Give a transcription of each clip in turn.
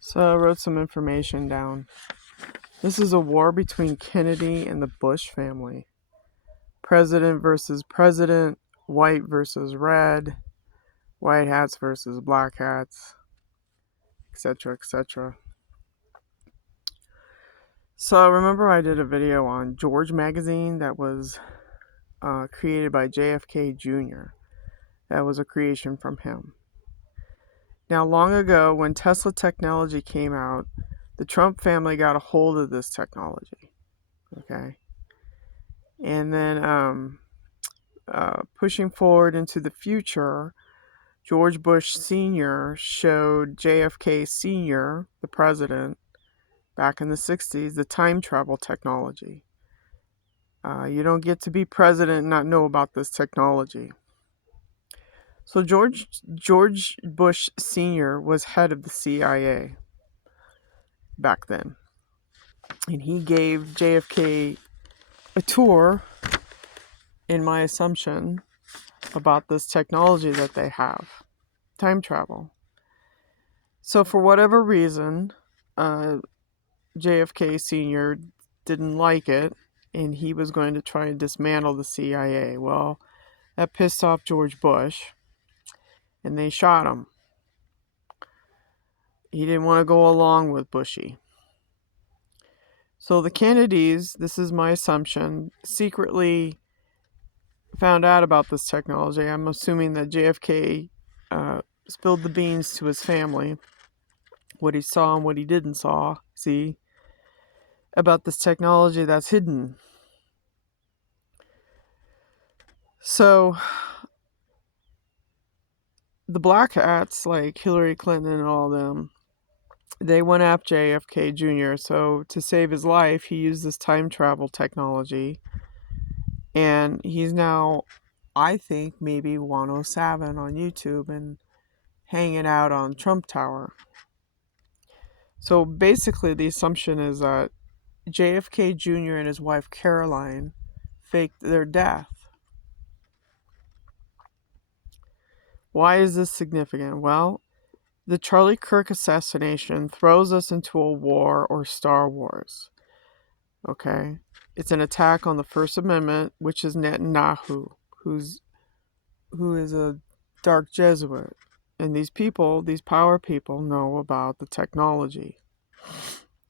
So I wrote some information down. This is a war between Kennedy and the Bush family. President versus president, white versus red, white hats versus black hats, etc., etc. So remember I did a video on George magazine that was created by JFK Jr. That was a creation from him. Now, long ago, when Tesla technology came out, the Trump family got a hold of this technology. Okay. And then pushing forward into the future, George Bush Sr. showed JFK Sr., the president, back in the 60s, the time travel technology. You don't get to be president and not know about this technology. So George Bush Sr. was head of the CIA back then. And he gave JFK a tour, in my assumption, about this technology that they have, time travel. So for whatever reason, JFK Sr. didn't like it, and he was going to try and dismantle the CIA. Well, that pissed off George Bush, and they shot him. He didn't want to go along with Bushy. So the Kennedys, this is my assumption, secretly found out about this technology. I'm assuming that JFK spilled the beans to his family, what he saw and what he didn't see about this technology that's hidden. So the black hats, like Hillary Clinton and all of them, they went after JFK Jr. So to save his life, he used this time travel technology. And he's now, I think, maybe 107 on YouTube and hanging out on Trump Tower. So basically, the assumption is that JFK Jr. and his wife Caroline faked their death. Why is this significant? Well, the Charlie Kirk assassination throws us into a war or Star Wars. Okay? It's an attack on the First Amendment, which is Netanyahu, who is a dark Jesuit. And these people, these power people, know about the technology.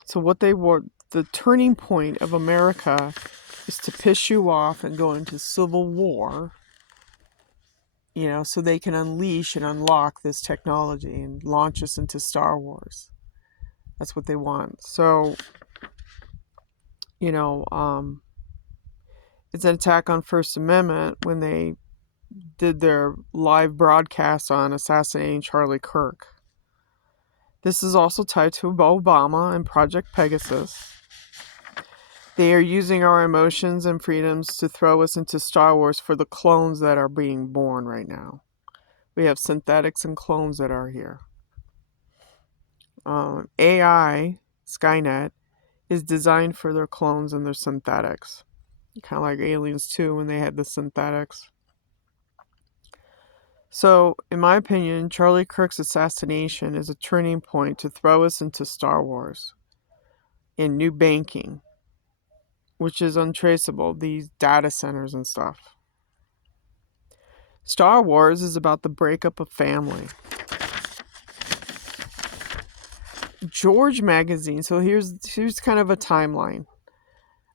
So what they were, the turning point of America is to piss you off and go into civil war, so they can unleash and unlock this technology and launch us into Star Wars. That's what they want. So, it's an attack on First Amendment when they did their live broadcast on assassinating Charlie Kirk. This is also tied to Obama and Project Pegasus. They are using our emotions and freedoms to throw us into Star Wars for the clones that are being born right now. We have synthetics and clones that are here. AI, Skynet, is designed for their clones and their synthetics. Kind of like Aliens 2 when they had the synthetics. So, in my opinion, Charlie Kirk's assassination is a turning point to throw us into Star Wars and new banking, which is untraceable, these data centers and stuff. Star Wars is about the breakup of family. George magazine, so here's kind of a timeline.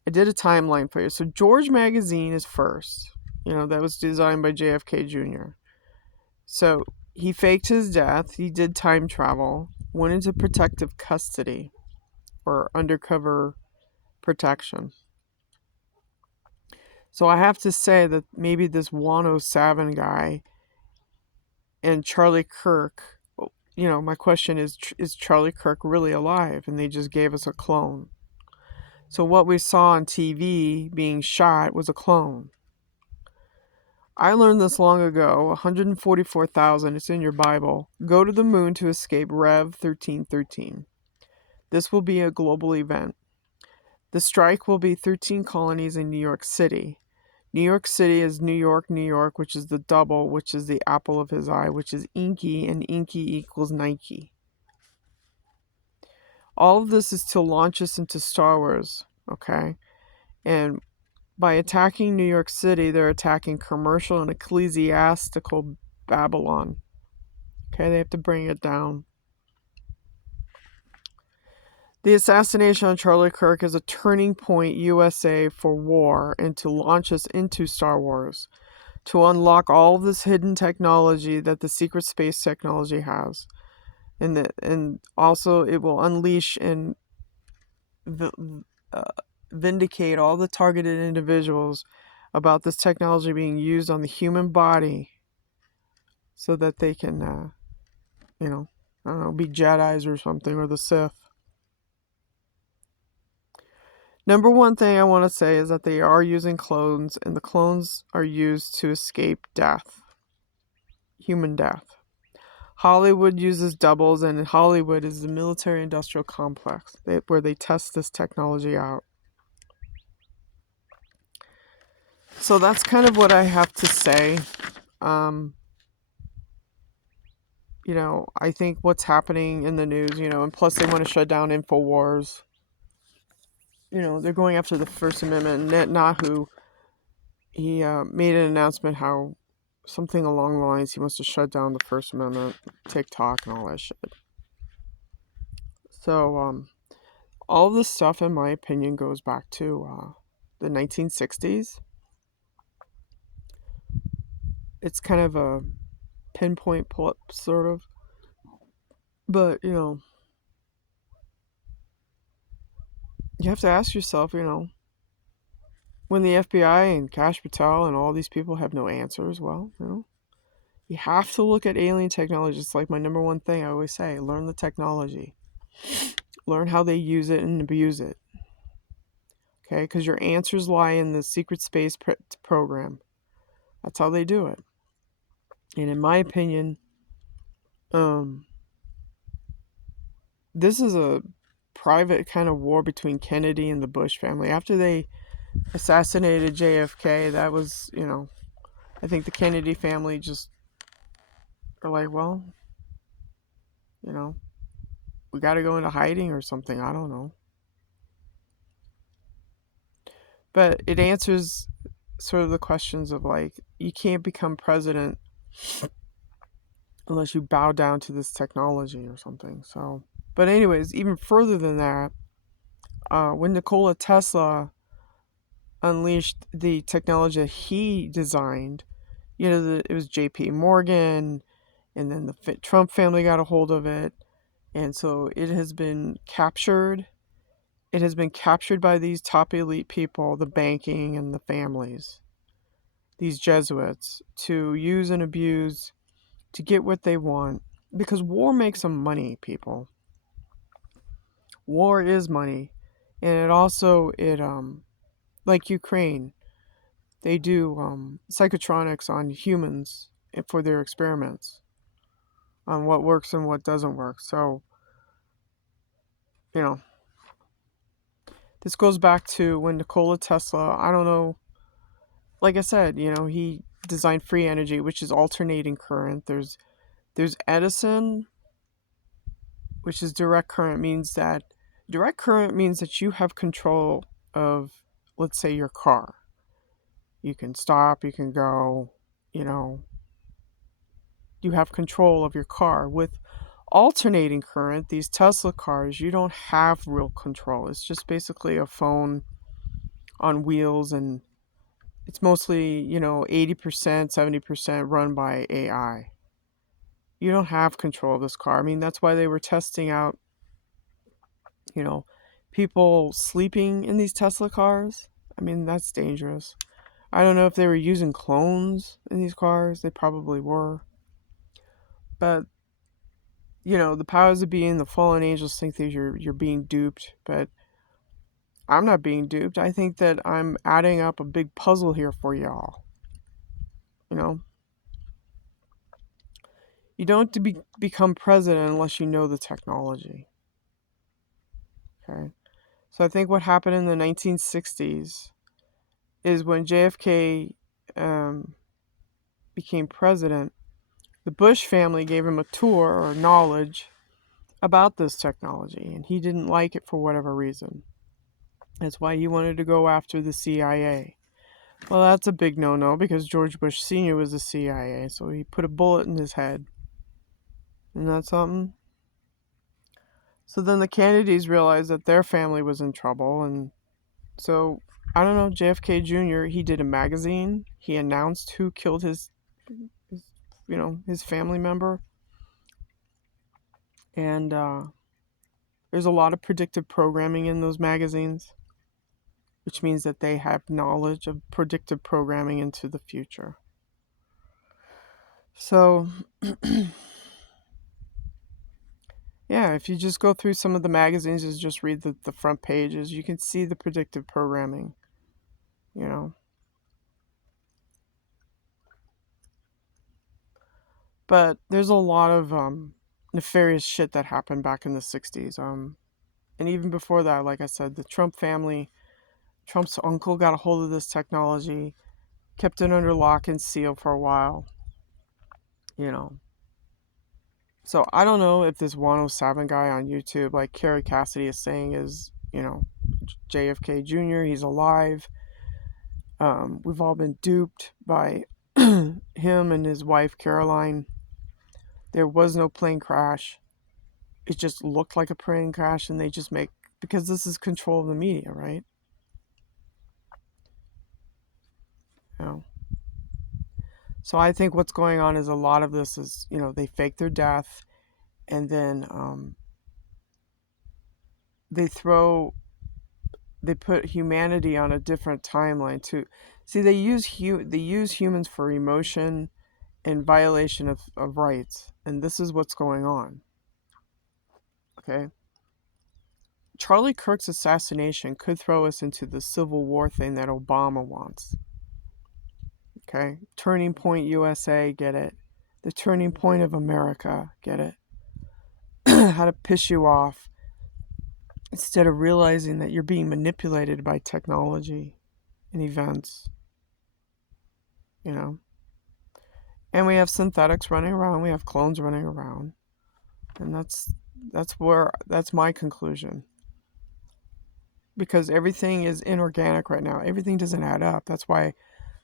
I did a timeline for you. So George magazine is first. That was designed by JFK Jr. So he faked his death. He did time travel, went into protective custody or undercover protection. So I have to say that maybe this 107 guy and Charlie Kirk, my question is Charlie Kirk really alive? And they just gave us a clone. So what we saw on TV being shot was a clone. I learned this long ago, 144,000, it's in your Bible, go to the moon to escape Rev 1313. This will be a global event. The strike will be 13 colonies in New York City. New York City is New York, which is the double, which is the apple of his eye, which is Inky, and Inky equals Nike. All of this is to launch us into Star Wars, okay? And by attacking New York City, they're attacking commercial and ecclesiastical Babylon. Okay, they have to bring it down. The assassination on Charlie Kirk is a turning point USA for war and to launch us into Star Wars, to unlock all of this hidden technology that the secret space technology has. And also it will unleash and vindicate all the targeted individuals about this technology being used on the human body so that they can, I don't know, be Jedis or something, or the Sith. Number one thing I want to say is that they are using clones, and the clones are used to escape death, human death. Hollywood uses doubles, and in Hollywood is the military-industrial complex where they test this technology out. So that's kind of what I have to say. I think what's happening in the news, and plus they want to shut down InfoWars. They're going after the First Amendment. Netanyahu, he made an announcement how something along the lines he wants to shut down the First Amendment, TikTok, and all that shit. So, all this stuff, in my opinion, goes back to the 1960s. It's kind of a pinpoint pull-up, sort of. But, you have to ask yourself, when the FBI and Kash Patel and all these people have no answers, well, you have to look at alien technology. It's like my number one thing I always say: learn the technology, learn how they use it and abuse it. Okay, because your answers lie in the secret space program. That's how they do it. And in my opinion, this is a private kind of war between Kennedy and the Bush family. After they assassinated JFK, that was, I think the Kennedy family just are like, well, we got to go into hiding or something. I don't know. But it answers sort of the questions of like, you can't become president unless you bow down to this technology or something. So, but anyways, even further than that, when Nikola Tesla unleashed the technology that he designed, it was J.P. Morgan, and then the Trump family got a hold of it, and so it has been captured. It has been captured by these top elite people, the banking and the families, these Jesuits, to use and abuse to get what they want. Because war makes them money, people. War is money. And it also, like Ukraine, they do psychotronics on humans for their experiments on what works and what doesn't work. So, this goes back to when Nikola Tesla, I don't know, like I said, he designed free energy, which is alternating current. There's Edison, which is direct current, means that you have control of, let's say, your car. You can stop, you can go, you have control of your car. With alternating current, these Tesla cars, you don't have real control. It's just basically a phone on wheels, and it's mostly, 80%, 70% run by AI. You don't have control of this car. I mean, that's why they were testing out, people sleeping in these Tesla cars. I mean, that's dangerous. I don't know if they were using clones in these cars. They probably were. But, the powers that be and the fallen angels think that you're being duped. But I'm not being duped. I think that I'm adding up a big puzzle here for y'all. You don't become president unless you know the technology. Okay? So I think what happened in the 1960s is when JFK became president, the Bush family gave him a tour or knowledge about this technology, and he didn't like it for whatever reason. That's why he wanted to go after the CIA. Well, that's a big no-no because George Bush Sr. was the CIA, so he put a bullet in his head. Isn't that something? So then the Kennedys realized that their family was in trouble, and so, I don't know, JFK Jr., he did a magazine. He announced who killed his his family member. And there's a lot of predictive programming in those magazines, which means that they have knowledge of predictive programming into the future. So, yeah, if you just go through some of the magazines and just read the front pages, you can see the predictive programming, you know. But there's a lot of nefarious shit that happened back in the 60s. And even before that, like I said, the Trump family, Trump's uncle got a hold of this technology, kept it under lock and seal for a while, you know. So I don't know if this 107 guy on YouTube, like Kerry Cassidy is saying, is, JFK Jr., he's alive. We've all been duped by him and his wife, Caroline. There was no plane crash. It just looked like a plane crash, and they just make, because this is control of the media, right? You know. So I think what's going on is a lot of this is, they fake their death, and then they put humanity on a different timeline too. See, they use humans for emotion and violation of rights, and this is what's going on. Okay. Charlie Kirk's assassination could throw us into the Civil War thing that Obama wants. Okay? Turning point USA, get it? The turning point of America, get it? How to piss you off instead of realizing that you're being manipulated by technology and events. And we have synthetics running around, we have clones running around. And that's my conclusion. Because everything is inorganic right now. Everything doesn't add up. That's why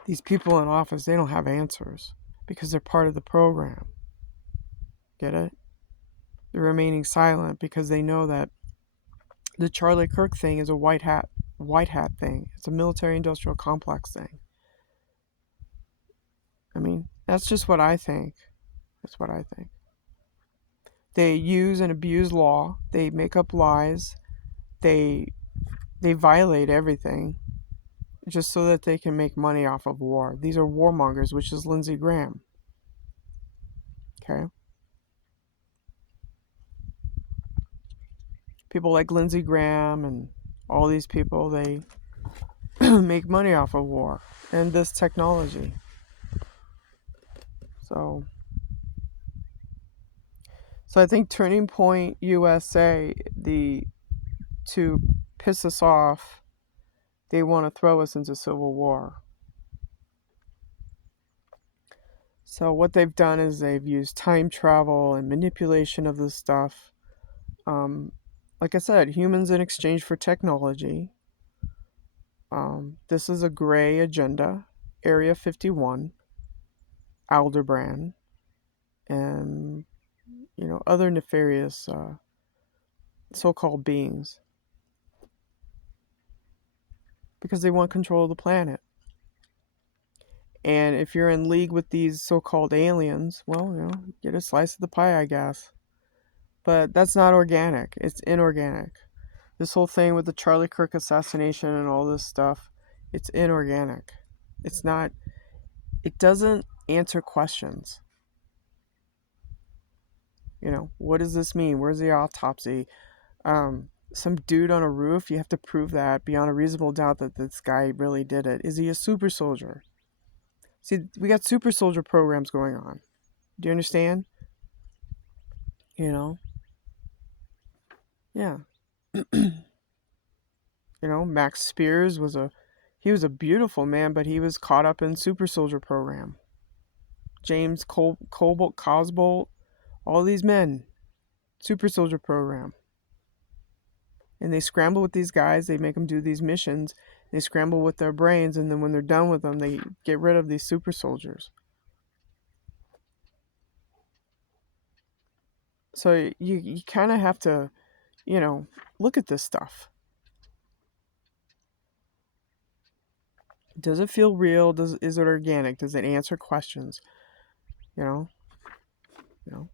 these people in office, they don't have answers, because they're part of the program. Get it? They're remaining silent because they know that the Charlie Kirk thing is a white hat thing. It's a military industrial complex thing. I mean, that's just what I think. That's what I think. They use and abuse law. They make up lies. They violate everything just so that they can make money off of war. These are warmongers, which is Lindsey Graham. Okay? People like Lindsey Graham and all these people, they make money off of war and this technology. So I think Turning Point USA, to piss us off, they want to throw us into civil war. So what they've done is they've used time travel and manipulation of this stuff. Like I said, humans in exchange for technology. This is a gray agenda. Area 51, Aldebaran, and other nefarious so-called beings, because they want control of the planet. And if you're in league with these so-called aliens, well, get a slice of the pie, I guess. But that's not organic. It's inorganic. This whole thing with the Charlie Kirk assassination and all this stuff, it's inorganic. It doesn't answer questions. What does this mean? Where's the autopsy? Some dude on a roof, you have to prove that beyond a reasonable doubt that this guy really did it. Is he a super soldier? See, we got super soldier programs going on. Do you understand? Yeah. Max Spears was a beautiful man, but he was caught up in super soldier program. James Cobalt, Cosbolt, all these men, Super soldier program. And they scramble with these guys. They make them do these missions. They scramble with their brains, and then when they're done with them, they get rid of these super soldiers. So you kind of have to, look at this stuff. Does it feel real? Is it organic? Does it answer questions? You know,